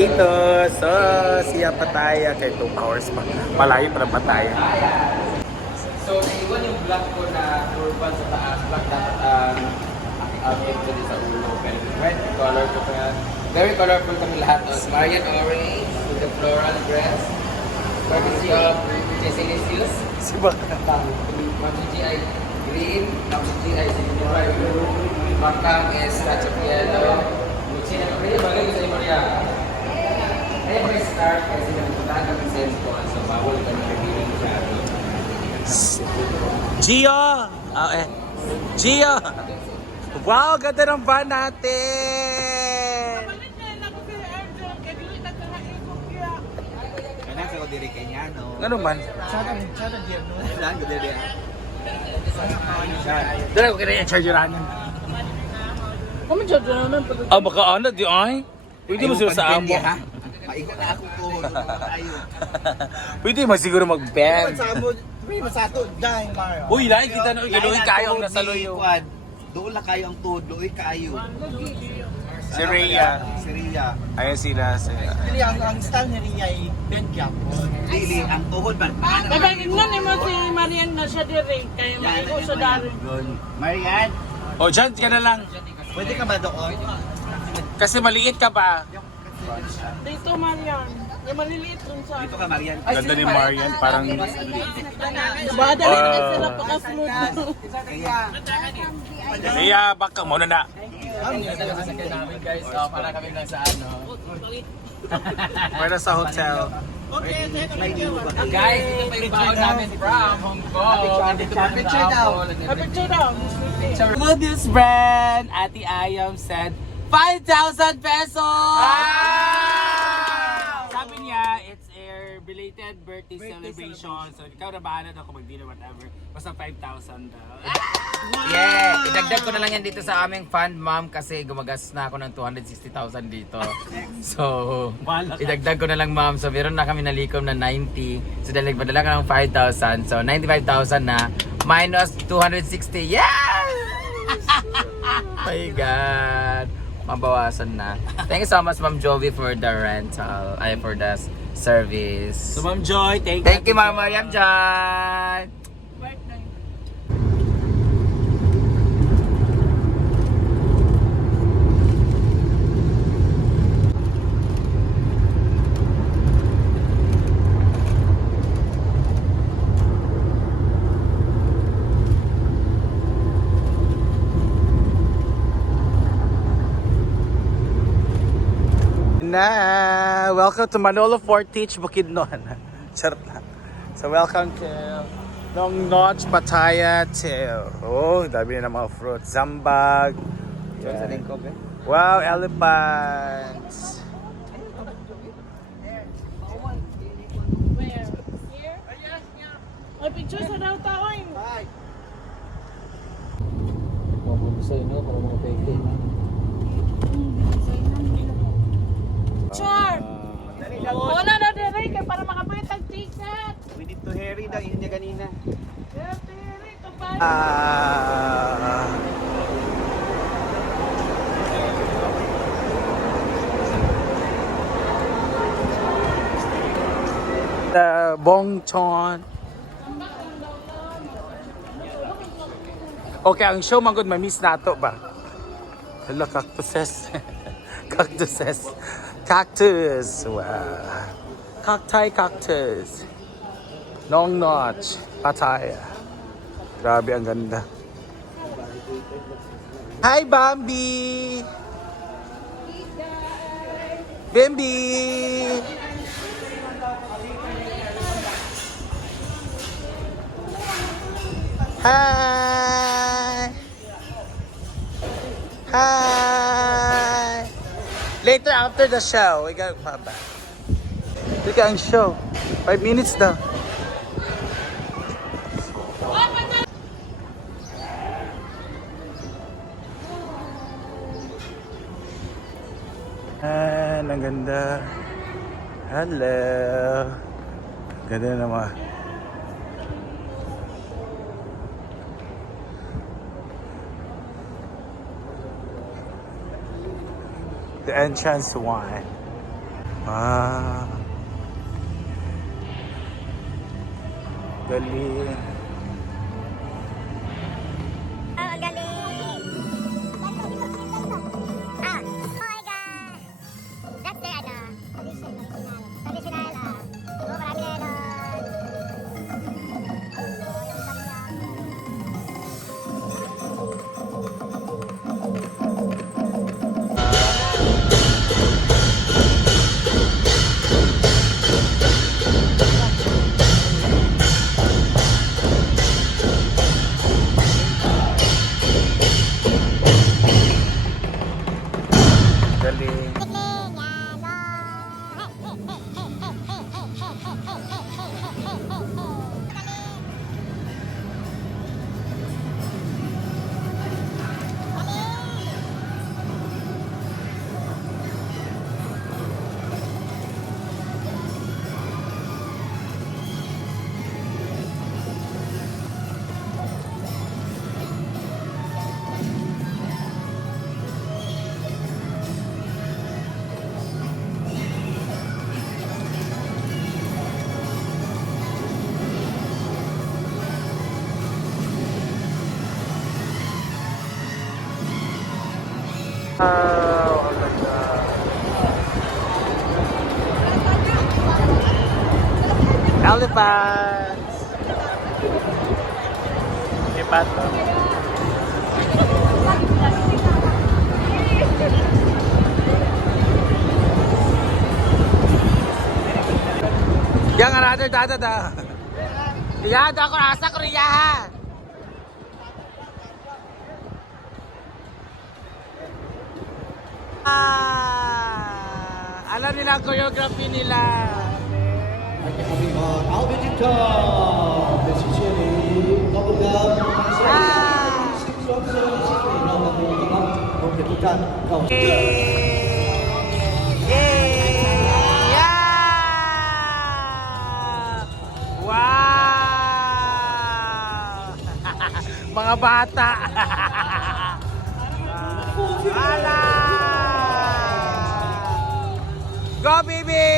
dito. So, siya pataya kay 2 hours pa. Malayo pa ng pataya. So, iwan yung black ko na urban sa taas. Black dapat ang ito din sa ulo. Pero red color ko pa. Very colorful kami lahat. Oh, Marian orange with the floral dress. Of Jessica Seals. Si Baka. Gigi ay green. Gigi ay blue. Makang is touch of yellow. Gucci na kami. Bagay ko sa Maria. Kaya mag-start kasi naman kami sense ko. So, bawal kami revealing siya. Gio! Oh, eh. Gio! Wow, ganda ng van natin! Kana sa. Ano man? Sana sana di no. Lang ko diri. Dala ko kaya yung chargeranan. Kami dyan dyan naman. Ah, baka ano, di ay? Pwede mo sila sa amo. Paikot na ako ko. Pwede mo siguro mag-band. Sa amo, may masato dai Mario. Uy, lahat kita na, ginuhin kayo ang nasa loyo. Doon lang kayo ang tuod, doon kayo. Si Rhea. Si Rhea. Ayun sila. sila. Dili ang ang style ni Rhea ay bend Japon. Dili ang tuhod man. Babagin nga ni mo si Marian na siya diri. Kaya may ko sa dari. Marian, O, dyan ka na lang. pwede ka ba doon? Kasi maliit ka pa. Dito Marian. Yung maliliit dun sa... Dito ka Marian. Ganda ni Marian, parang... Bada rin na Ah. sila pakasunod. Rhea, baka muna na. namin guys. Oh, para kami lang sa ano. Para sa hotel. Guys, ito pa yung baon namin from Hong Kong. Dito pa Picture daw. Picture daw. Well, this brand, Ate Ayam said, 5,000 pesos! Sabi niya, it's a belated birthday celebration. So, ikaw na bahala na kung mag-dinner, whatever. Basta 5,000 daw. Yeah! Idagdag ko na lang yan dito sa aming fund, ma'am, kasi gumagas na ako ng 260,000 dito. So, idagdag ko na lang, ma'am. So, meron na kami nalikom na 90. So, dahil padala ka ng 5,000. So, 95,000 na. Minus 260. Yes! My God! Mabawasan na. Thank you so much, Ma'am Jovi, for the rental. Ay, for the service. So, Ma'am Joy, thank, Thank you, Ma'am Mariam Jan! Birthday. Na, welcome to Manolo Fortich, Bukidnon. Charot lang. So, welcome to Long Notch Pattaya to, oh, dami na ng mga fruits. Zambag. Yan. Wow, elephants. Where? Here? May picture sa daw tao eh. Picture! Wala na diri kay para makapit ang ticket. We need to hurry daw, yun niya kanina. Ah. the Bong Chon. Okay, ang show man gud ma-miss nato ba? Hello, cactuses. cactuses. Cactus. Wow. Cacti cactus. Long notch. Pattaya. Grabe ang ganda. Hi, Bambi! Bambi! Hi! Hi! Later after the show, we got Papa. Look at ang show. Five minutes daw. Ah, ang ganda. Hello. Ganda naman. The entrance wine. Ah. Galing. Elephants! Lipat to. Yang ada data dah. Riyahan daw ako rasa ko. Ah, alam nila ang nila. Mga bata! Ala! Go, baby!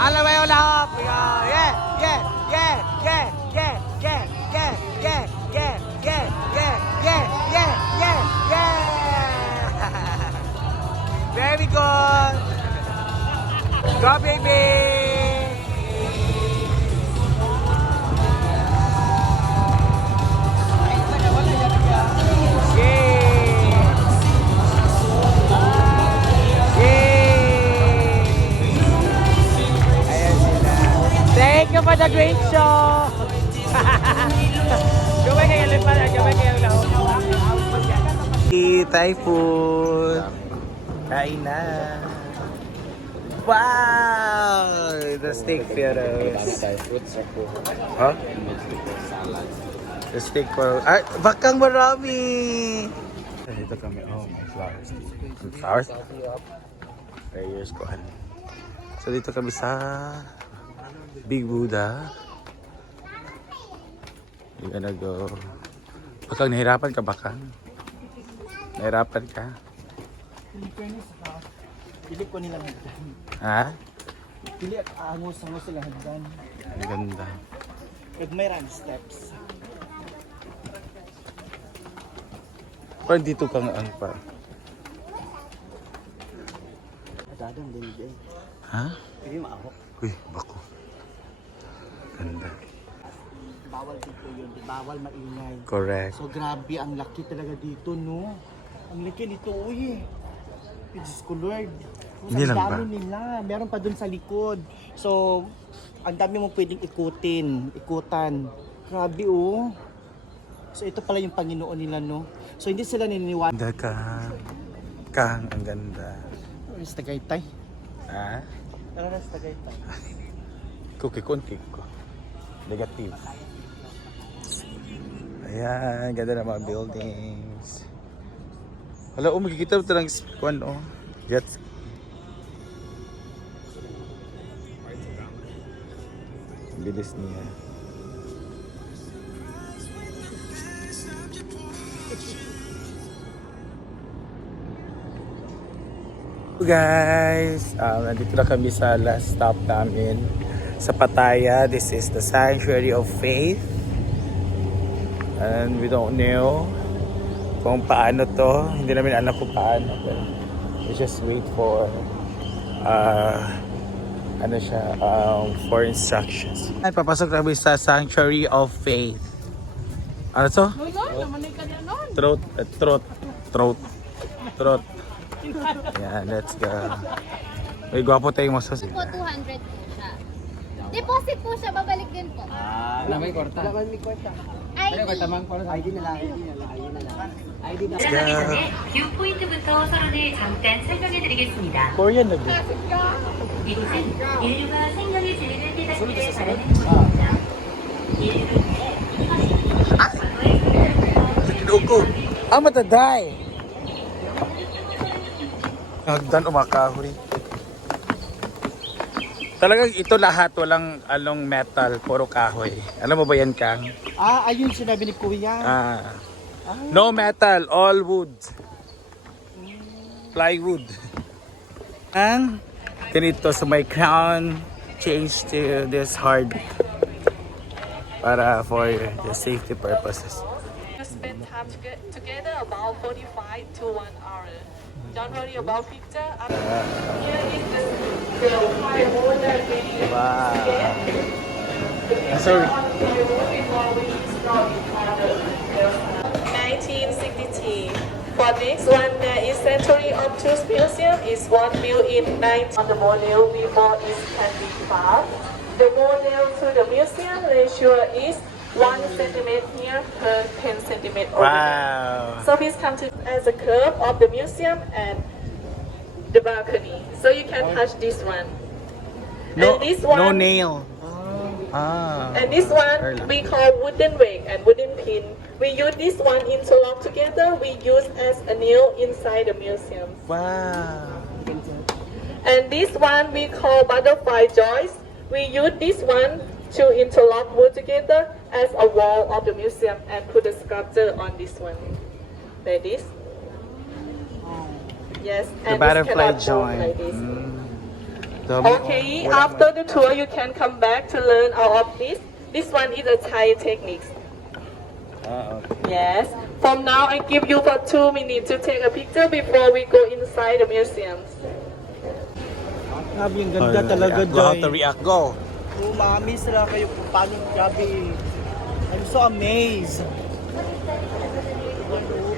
Alam mo yung! Yeah, yeah, yeah, yeah, yeah, yeah, yeah, yeah, yeah, yeah, yeah, yeah, yeah, yeah, yeah, yeah! Very good! Go, baby! For the great show! Gawin kayo ulit pala. Gawin kayo lang. Thai food. Kain na. Wow! The steak ako. Huh? The steak for... Ay, bakang marami! Dito kami. Oh, may flowers. Flowers? Prayers ko. ano. So dito kami sa Big Buddha. We're gonna go. Bakang nahirapan ka, bakang? Nahirapan ka? Pili ko nilang hagdan. Ha? Pili at angos-angos sila hagdan. Ang ganda. With may run steps. Parang dito kang ang pa. Dadang din din. Ha? Pili maahok. Uy, bako. Ganda. Bawal dito yun. di Bawal maingay. Correct. So grabe, ang laki talaga dito, no? Ang laki nito, uy. Diyos ko, Lord. Hindi lang ang ba? nila. Meron pa dun sa likod. So, ang dami mong pwedeng ikutin, ikutan. Grabe, oh. So, ito pala yung Panginoon nila, no? So, hindi sila naniniwala. Ganda ka. Kang, ang ganda. Ano sa Tagaytay? Ha? Ano na? Cookie konti ko. Negative. Ayan, ganda ng mga buildings. Hala, oh, magkikita ito ng kwan, oh. Jet ski. Bilis niya. guys! Um, nandito na kami sa last stop namin sa Pattaya. This is the Sanctuary of Faith. And we don't know kung paano to. Hindi namin alam kung paano. Pero we just wait for uh, ano siya, um, for instructions. Ay, papasok kami sa Sanctuary of Faith. Ano to? Throat, uh, throat, throat, throat. Yan, let's go. May gwapo tayong masas. po 200 po siya. Deposit po siya, babalik din po. Ah, na may korta. ID. Ano korta 아이디. 나 아이디 나 아이디 나 아이디 시작하기 전에 뷰 포인트부터 서론을 잠깐 설명해 드리겠습니다. 모르겠는데. 이곳은 인류가 생명의 진리를 깨닫기를 아. 바라는 곳입니다. 인류를 위해 인간이 과거의 Duko. I'm at did not know. Talagang ito lahat walang along metal, puro kahoy. Alam mo ba yan, Kang? Ah, ayun sinabi ni Kuya. Ah. No metal, all wood. Plywood. Ang ganito sa my crown change to this hard para for the safety purposes. Spend time to get together about 45 to 1 hour. Don't worry about picture. Uh, Here is the, the fire order video. Wow. Sorry. 1963. For this one, there is Century of Truth Museum is one built in 19 on the model before it can be found. The model to the museum ratio is 1 centimeter here per 10 centimeter over there. Wow. So please come to as a curve of the museum and the balcony. So you can touch this one. No, and this one, no nail. Ah. and this one we call wooden rake and wooden pin. We use this one interlock together. We use as a nail inside the museum. Wow. And this one we call butterfly joist. We use this one to interlock wood together as a wall of the museum and put a sculpture on this one. Like this. Yes, The and this butterfly cannot move joint. like this. Mm. Okay, wala- after the tour, you can come back to learn all of this. This one is a Thai technique. Ah, okay. Yes. From now, I give you for two minutes to take a picture before we go inside the museum. Grabe, ang ganda How to talaga. Go, Joy. to react? Go. Umami sila kayo kung paano, grabe. I'm so amazed.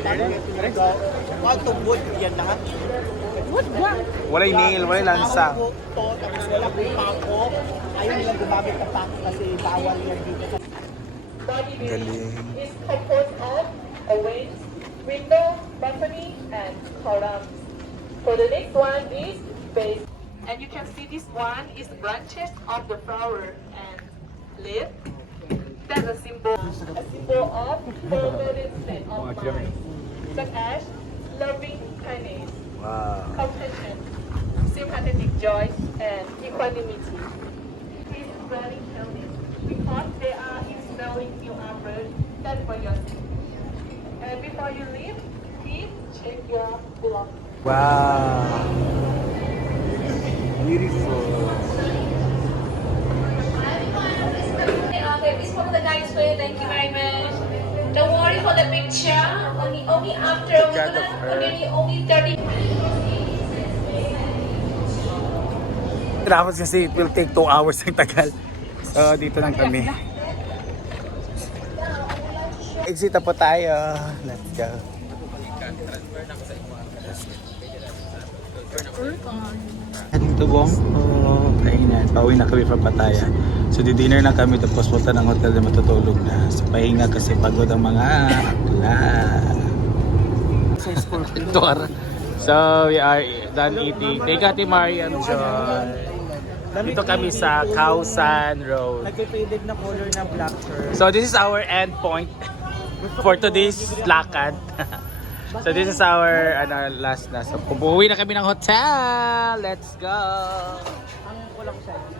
Ano to wood yan lahat? Wood ba? Walay nail, walay lansa. To, tapos wala pong pako. Ayaw nilang gumamit ng pako kasi bawal yan dito Galing. is composed of a wings, window, balcony, and columns. For the next one is base. And you can see this one is branches of the flower and leaf. That's a symbol, a symbol of permanent state of mind, such as loving kindness, Wow. compassion, sympathetic joy, and equanimity. Please dwelling helmet because they are installing new armor that for your. And before you leave, please check your block. Wow. Beautiful. Okay, please follow the guys way. Thank you very much. Don't worry for the picture. Only only after only only 30 Tapos kasi it will take 2 hours ang tagal. So, dito lang kami. Exit na po tayo. Let's go. Dito bong? Oh, kainan. Pauwi na kami from Pattaya. So, di-dinner na kami tapos punta ng hotel na matutulog na. So, pahinga kasi pagod ang mga akla. So, we are done eating. You, Ate Mariam Joy. Dito kami sa Kausan Road. Nagpipided na color na black shirt. So this is our end point for today's lakad. so this is our ano, last na. So pubuwi na kami ng hotel. Let's go. Ang kulang siya.